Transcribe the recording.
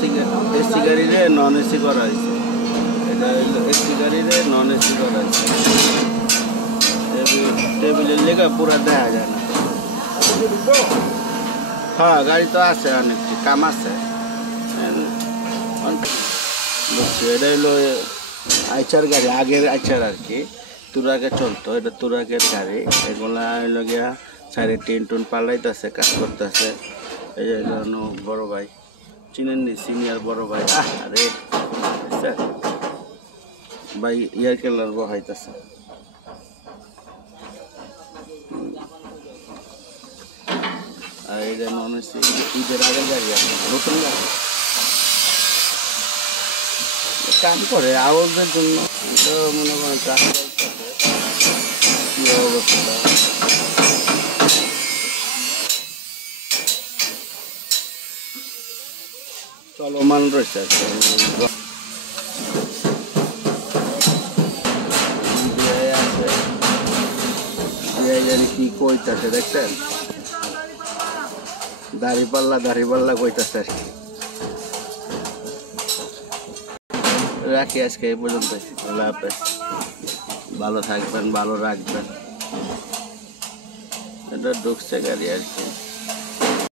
AC গাড়িরে non AC করা হয়েছে। এটা হইলো এসি গাড়িরে নন এসি করা হয়েছে। টেবিলের লেগে পুরা দেখা যায় না। হ্যাঁ গাড়ি তো আছে, অনেক কাম আছে। এটা হইলো আইচার গাড়ি, আগের আইচার আর কি, তুরাগে চলতো। এটা তুরাগের গাড়ি। এগুলা হইলো গিয়া সাইডে টিন টুন পাল্টাইতেছে, কাজ করতেছে। এই জন্য বড় ভাই চিনেননি, সিনিয়র বড় ভাই। আরে ভাই ইয়ার কেলার বহাইতেছে। আর এটা মনে হচ্ছে ঈদের আগের গাড়ি আছে, নতুন গাড়ি কাম করে আওয়াজের জন্য। তো মনে করেন কি অবস্থা। চলমান রয়েছে কি কইতাছে দেখছেন, দাড়িপাল্লা কইতাছে আর কি। রাখি আজকে এই পর্যন্ত। আল্লাহ হাফেজ, ভালো থাকবেন, ভালো রাখবেন। এটা ঢুকছে গাড়ি আর কি।